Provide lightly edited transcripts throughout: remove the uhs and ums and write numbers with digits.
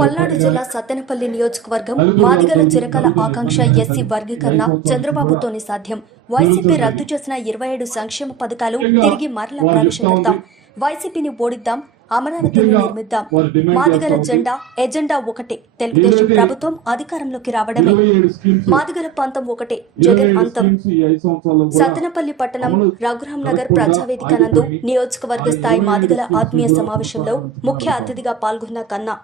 పల్నాడు జిల్లా సత్తెనపల్లి నియోజకవర్గం మాదిగల చిరకాల ఆకాంక్ష ఎస్సీ వర్గీకరణ చంద్రబాబుతోనే సాధ్యం. వైసీపీ రద్దు చేసిన 27 సంక్షేమ పథకాలు తిరిగి మరలా ప్రవేశపెడతాం. వైసీపీని ఓడిద్దాం, అమరావతిని నిర్మిద్దాం. మాదిగల ఎజెండా ఒకటే, తెలుగుదేశం ప్రభుత్వం అధికారంలోకి రావడమే. మాదిగల పంతం ఒకటే, జగన్ అంతం. సత్తెనపల్లి పట్టణం రఘురాం నగర్ ప్రజావేదిక నందు నియోజకవర్గ స్థాయి మాదిగల ఆత్మీయ సమావేశంలో ముఖ్య అతిథిగా పాల్గొన్న కన్నా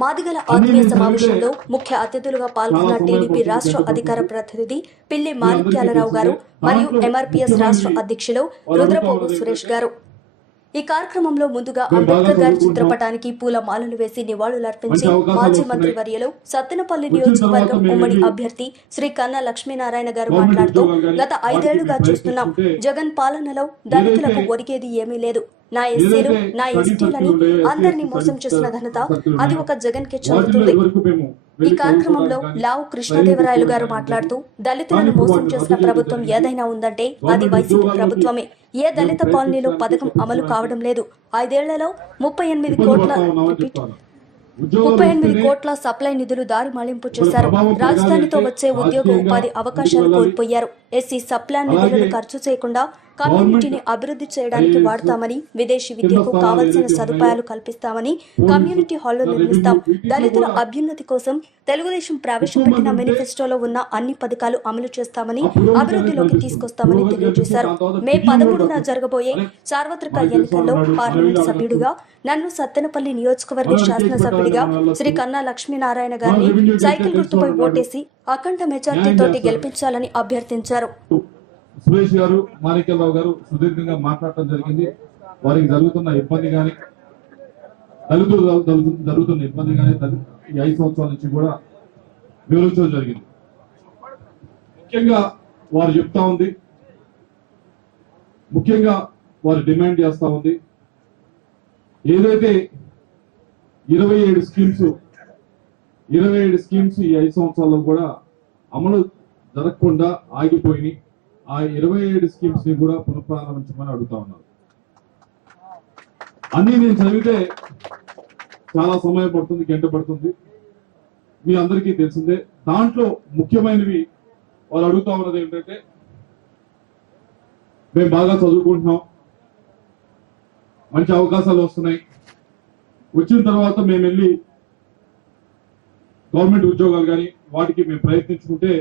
మాదిగల ఆత్మీయ సమావేశంలో ముఖ్య అతిథులుగా పాల్గొన్న టీడీపీ రాష్ట్ర అధికార ప్రతినిధి పిల్లి మాణిక్యాలరావు గారు మరియు ఎంఆర్పీఎస్ రాష్ట్ర అధ్యక్షులు రుద్రపోగు సురేష్ గారు. ఈ కార్యక్రమంలో ముందుగా అంబేద్కర్ గారి చిత్రపటానికి పూల మాలలు వేసి నివాళులర్పించి మాజీ మంత్రి వర్యులు సత్తెనపల్లి నియోజకవర్గం ఉమ్మడి అభ్యర్థి శ్రీ కన్నా లక్ష్మీనారాయణ గారు మాట్లాడుతూ, గత 5 ఏళ్లుగా చూస్తున్నాం, జగన్ పాలనలో దళితులకు ఒరిగేది ఏమీ లేదు. నా ఎస్సీలు, నా ఎస్టీలని అందరినీ మోసం చేసిన ఘనత అది ఒక జగన్ కి చెందుతుంది. ఈ కార్యక్రమంలో లావు కృష్ణదేవరాయలు గారు మాట్లాడుతూ, దళితులను మోసం చేసిన ప్రభుత్వం ఏదైనా ఉందంటే అది వైసీపీ ప్రభుత్వమే. ఏ దళిత కాలనీలో పథకం అమలు కావడం లేదు. 5 ఏళ్లలో 38 కోట్ల సప్లై నిధులు దారి మళ్లింపు చేశారు. రాజధానితో వచ్చే ఉద్యోగ ఉపాధి అవకాశాలు కోల్పోయారు. ఎస్సీ సప్లై నిధులను ఖర్చు చేయకుండా కమ్యూనిటీని అభివృద్ధి చేయడానికి వాడతామని, విదేశీ విద్యకు కావాల్సిన సదుపాయాలు కల్పిస్తామని, కమ్యూనిటీ హాళ్లు నిర్మిస్తాం. దళితుల అభ్యున్నతి కోసం తెలుగుదేశం ప్రవేశపెట్టిన మేనిఫెస్టోలో ఉన్న అన్ని పథకాలు అమలు చేస్తామని, అభివృద్ధిలోకి తీసుకొస్తామని తెలియజేశారు. మే 13న జరగబోయే సార్వత్రిక ఎన్నికల్లో పార్లమెంట్ సభ్యుడిగా నన్ను సత్తెనపల్లి నియోజకవర్గ శాసనసభ్యుడిగా శ్రీ కన్నా లక్ష్మీనారాయణ గారిని సైకిల్ గుర్తుపై ఓటేసి అఖండ మెజార్టీతోటి గెలిపించాలని అభ్యర్థించారు. సురేష్ గారు, మాణిక్యాలరావు గారు సుదీర్ఘంగా మాట్లాడటం జరిగింది. వారికి జరుగుతున్న ఇబ్బంది కానీ, దళితులు జరుగుతున్న ఇబ్బంది కానీ ఈ 5 సంవత్సరాల నుంచి కూడా వివరించడం జరిగింది. ముఖ్యంగా వారు చెప్తా ఉంది, ముఖ్యంగా వారు డిమాండ్ చేస్తా ఉంది, ఏదైతే 27 స్కీమ్స్ ఈ 5 సంవత్సరాల్లో కూడా అమలు జరగకుండా ఆగిపోయినాయి. ఆ 27 స్కీమ్స్ ని కూడా పునఃప్రారంభించమని అడుగుతా ఉన్నారు. అన్ని నేను చదివితే చాలా సమయం పడుతుంది, గంట పడుతుంది, మీ అందరికీ తెలిసిందే. దాంట్లో ముఖ్యమైనవి వాళ్ళు అడుగుతా ఉన్నది ఏంటంటే, మేము బాగా చదువుకుంటున్నాం, మంచి అవకాశాలు వస్తున్నాయి, వచ్చిన తర్వాత మేము వెళ్ళి గవర్నమెంట్ ఉద్యోగాలు కానీ వాటికి మేము ప్రయత్నించుకుంటే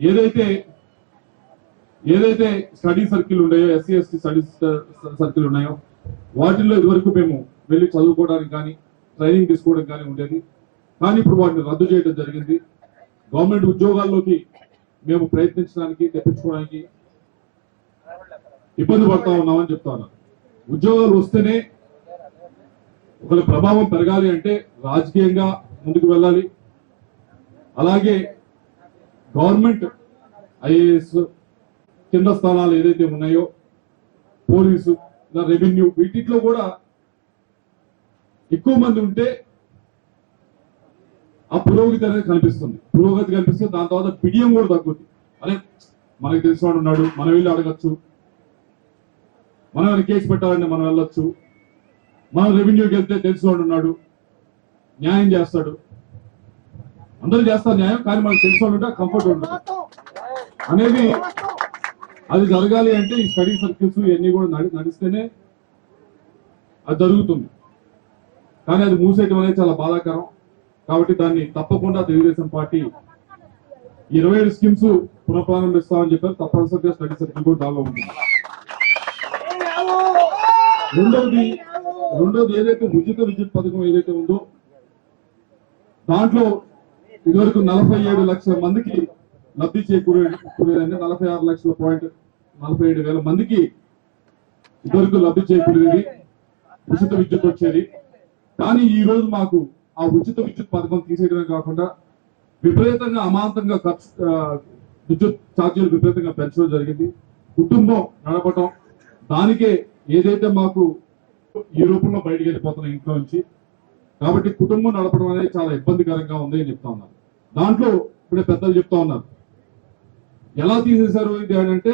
ఏదైతే స్టడీ సర్కిల్ ఉన్నాయో, ఎస్సీ ఎస్టీ స్టడీ సర్కిల్ ఉన్నాయో వాటిల్లో ఇదివరకు మేము వెళ్ళి చదువుకోవడానికి కానీ ట్రైనింగ్ తీసుకోవడానికి కానీ ఉండేది. కానీ ఇప్పుడు వాటిని రద్దు చేయడం జరిగింది. గవర్నమెంట్ ఉద్యోగాల్లోకి మేము ప్రయత్నించడానికి, తెప్పించుకోవడానికి ఇబ్బంది పడతా ఉన్నామని చెప్తా ఉన్నారు. ఉద్యోగాలు వస్తేనే ఒకరి ప్రభావం పెరగాలి అంటే రాజకీయంగా ముందుకు వెళ్ళాలి. అలాగే గవర్నమెంట్ ఐఏఎస్ కింద స్థానాలు ఏదైతే ఉన్నాయో, పోలీసు, రెవెన్యూ, వీటిలో కూడా ఎక్కువ మంది ఉంటే ఆ పురోగతి అనేది కనిపిస్తుంది. దాని తర్వాత బిడియం కూడా తగ్గుద్ది. అరే మనకు తెలిసినవాడు ఉన్నాడు, మనం వెళ్ళి అడగచ్చు, మనం కేసు పెట్టాలంటే మనం వెళ్ళొచ్చు, మనం రెవెన్యూకి వెళ్తే తెలిసినవాడు ఉన్నాడు, న్యాయం చేస్తాడు, అందరూ చేస్తారు న్యాయం, కానీ మనకు తెలిసినవాడు ఉంటే కంఫర్ట్ ఉంటుంది అనేది. అది జరగాలి అంటే ఈ స్టడీ సర్కిల్స్ ఇవన్నీ కూడా నడిస్తేనే అది జరుగుతుంది. కానీ అది మూసేయటం అనేది చాలా బాధాకరం. కాబట్టి దాన్ని తప్పకుండా తెలుగుదేశం పార్టీ 27 స్కీమ్స్ పునఃప్రారంభిస్తామని చెప్పారు. తప్పనిసరిగా స్టడీ సర్కిల్ కూడా దానిలో ఉంటుంది. రెండోది ఏదైతే ఉచిత విద్యుత్ పథకం ఏదైతే ఉందో, దాంట్లో ఇదివరకు 47 లక్షల మందికి లబ్ధి చేకూరేదంటే 46,47,000 మందికి ఇదివరకు లబ్ధి చేకూరేది, ఉచిత విద్యుత్ వచ్చేది. కానీ ఈ రోజు మాకు ఆ ఉచిత విద్యుత్ పథకం తీసేయడమే కాకుండా విపరీతంగా అమాంతంగా విద్యుత్ ఛార్జీలు విపరీతంగా పెంచడం జరిగింది. కుటుంబం నడపడం దానికే ఏదైతే మాకు ఈ రూపంలో బయటకు వెళ్ళిపోతున్నాం ఇంట్లో నుంచి. కాబట్టి కుటుంబం నడపడం అనేది చాలా ఇబ్బందికరంగా ఉంది అని చెప్తా ఉన్నారు. దాంట్లో ఇప్పుడే పెద్దలు చెప్తా ఉన్నారు, ఎలా తీసేశారు ఇది అంటే,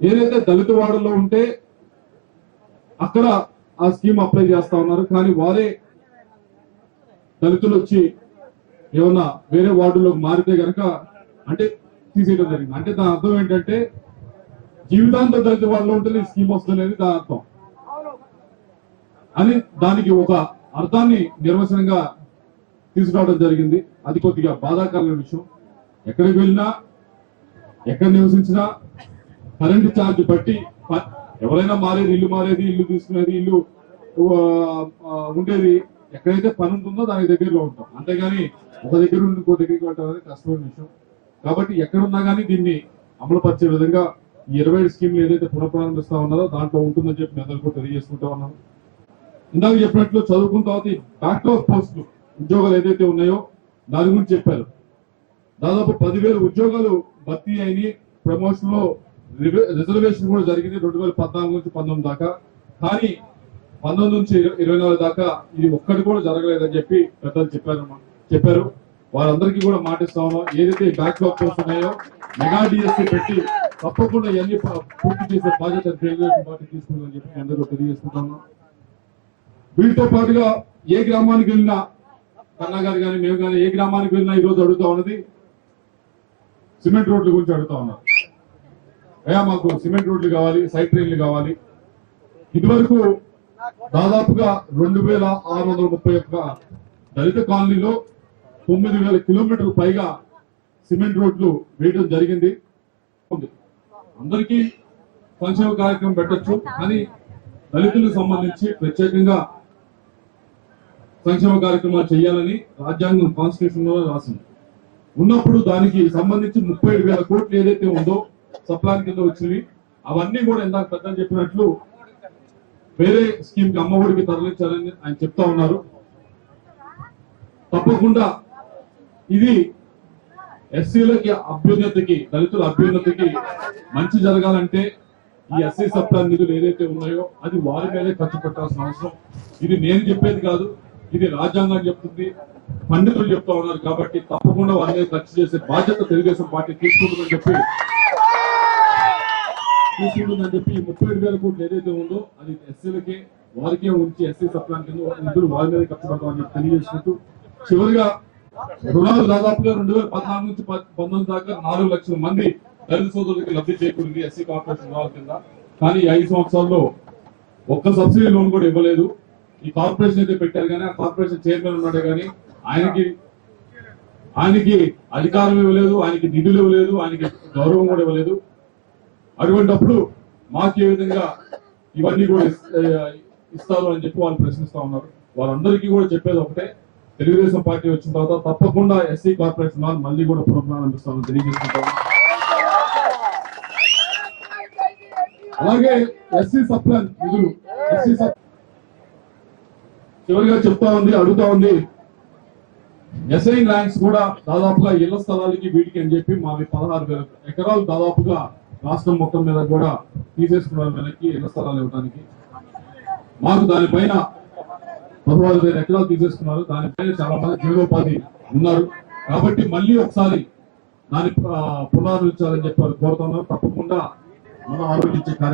ఏదైతే దళిత వాడల్లో ఉంటే అక్కడ ఆ స్కీమ్ అప్లై చేస్తా ఉన్నారు, కానీ వారే దళితులు వచ్చి ఏమన్నా వేరే వార్డులోకి మారితే గనక అంటే తీసేయడం జరిగింది. అంటే దాని అర్థం ఏంటంటే జీవితాంతం దళిత వాళ్ళు ఉంటుంది స్కీమ్ వస్తుంది అనేది దాని అర్థం అని దానికి ఒక అర్థాన్ని నిర్వచనంగా తీసుకురావడం జరిగింది. అది కొద్దిగా బాధాకరమైన విషయం. ఎక్కడికి వెళ్ళినా ఎక్కడ నివసించినా కరెంటు ఛార్జ్ బట్టి ఎవరైనా మారేది, ఇల్లు తీసుకునేది, ఇల్లు ఉండేది ఎక్కడైతే పని ఉంటుందో దానికి దగ్గరలో ఉంటాం. అంతేగాని ఒక దగ్గర నుండి ఇంకో దగ్గరికి వెళ్ళడం అనేది కష్టమైన విషయం. కాబట్టి ఎక్కడున్నా కానీ దీన్ని అమలు పరిచే విధంగా ఈ 27 స్కీమ్లు ఏదైతే పునఃప్రారంభిస్తా ఉన్నారో దాంట్లో ఉంటుందని చెప్పి అందరూ కూడా తెలియజేసుకుంటా ఉన్నాను. ఇందాక చెప్పినట్లు చదువుకున్న తర్వాత ఈ బ్యాక్లాగ్ పోస్టులు ఉద్యోగాలు ఏదైతే ఉన్నాయో దాని గురించి చెప్పారు. దాదాపు 10,000 ఉద్యోగాలు భర్తీ అయిన ప్రమోషన్ లో రిజర్వేషన్ కూడా జరిగింది 2014 నుంచి 19 దాకా. కానీ 19 నుంచి 24 దాకా ఇది ఒక్కటి కూడా జరగలేదని చెప్పి పెద్దలు చెప్పారు. వారందరికీ కూడా మాటిస్తా ఉన్నాం. ఏదైతే బ్యాక్లాగ్ పోస్ట్ ఉన్నాయో మెగా డిఎస్సీ పెట్టి తప్పకుండా ఇవన్నీ పూర్తి చేసే బాధ్యత తెలుగుదేశం పార్టీ తీసుకుందని చెప్పి అందరూ తెలియజేసుకుంటా ఉన్నాం. వీటితో పాటుగా ఏ గ్రామానికి వెళ్ళినా కన్నా గారు కానీ మేము కానీ ఏ గ్రామానికి వెళ్ళినా ఈరోజు అడుగుతా ఉన్నది సిమెంట్ రోడ్ల గురించి అడుగుతా ఉన్నారు. అయ్యా మాకు సిమెంట్ రోడ్లు కావాలి, సైట్ ట్రైన్లు కావాలి. ఇదివరకు దాదాపుగా 2,631 దళిత కాలనీలో 9,000 కిలోమీటర్లు పైగా సిమెంట్ రోడ్లు వేయడం జరిగింది. అందరికీ సంక్షేమ కార్యక్రమం పెట్టచ్చు, కానీ దళితులకు సంబంధించి ప్రత్యేకంగా సంక్షేమ కార్యక్రమాలు చేయాలని రాజ్యాంగం కాన్స్టిట్యూషన్ లో రాసింది. ఉన్నప్పుడు దానికి సంబంధించి 37,000 కోట్లు ఏదైతే ఉందో సప్లాన్ కింద వచ్చినవి అవన్నీ కూడా ఇందాక పెద్దలు చెప్పినట్లు వేరే స్కీమ్ కి అమ్మఒడికి తరలించాలని ఆయన చెప్తా ఉన్నారు. తప్పకుండా ఇది ఎస్సీలకి అభ్యున్నతికి, దళితుల అభ్యున్నతికి మంచి జరగాలంటే ఈ ఎస్సీ సప్లాన్ నిధులు ఏదైతే ఉన్నాయో అది వారి మీదే ఖర్చు పెట్టాల్సిన అవసరం. ఇది నేను చెప్పేది కాదు, ఇది రాజ్యాంగం చెప్తుంది, పండితులు చెప్తా ఉన్నారు. కాబట్టి తప్పకుండా వారి మీద ఖర్చు చేసే బాధ్యత తెలుగుదేశం పార్టీ తీసుకుంటుందని చెప్పి ఈ 37,000 కోట్లు ఏదైతే ఉందో అది ఎస్సీలకే వారికే ఉంచి ఎస్సీ సప్లాన్ కింద నిధులు వారి మీద ఖర్చు పెడతామని చెప్పి తెలియజేసుకుంటూ చివరిగా రుణాలు దాదాపుగా 2014 నుంచి 19 దాకా 4 లక్షల మంది దళిత సోదరులకి లబ్ధి చేకూరింది ఎస్సీ కార్పొరేషన్ రుణాల కింద. కానీ 5 సంవత్సరాల్లో ఒక్క సబ్సిడీ లోన్ కూడా ఇవ్వలేదు. ఈ కార్పొరేషన్ అయితే పెట్టారు కానీ ఆ కార్పొరేషన్ చైర్మన్ ఉన్నాడే కానీ ఆయనకి అధికారం ఇవ్వలేదు, ఆయనకి నిధులు ఇవ్వలేదు, ఆయనకి గౌరవం కూడా ఇవ్వలేదు. అటువంటిప్పుడు మాకు ఏ విధంగా ఇవన్నీ కూడా ఇస్తారు అని చెప్పి వాళ్ళు ప్రశ్నిస్తా ఉన్నారు. వాళ్ళందరికీ కూడా చెప్పేది ఒకటే, తెలుగుదేశం పార్టీ వచ్చిన తర్వాత తప్పకుండా ఎస్సీ కార్పొరేషన్ వాళ్ళు మళ్ళీ కూడా పునఃప్రారంభిస్తామని తెలియజేసుకుంటాము. అలాగే ఎస్సీ సప్లాన్ నిధులు చివరిగా అడుగుతా ఉంది ఎస్ఐన్ ల్యాండ్స్ కూడా దాదాపుగా ఇళ్ల స్థలాలకి వీటికి అని చెప్పి మావి 16,000 ఎకరాలు దాదాపుగా రాష్ట్రం మొత్తం మీద కూడా తీసేసుకున్నారు వెనక్కి ఇళ్ల స్థలాలు ఇవ్వడానికి. మాకు దానిపైన 16,000 ఎకరాలు తీసేసుకున్నారు. దానిపైన చాలా మంది జీవనోపాధి ఉన్నారు. కాబట్టి మళ్ళీ ఒకసారి దాన్ని పునరుద్ధరించాలని చెప్పి కోరుతున్నాం. తప్పకుండా మనం ఆలోచించే కార్యక్రమం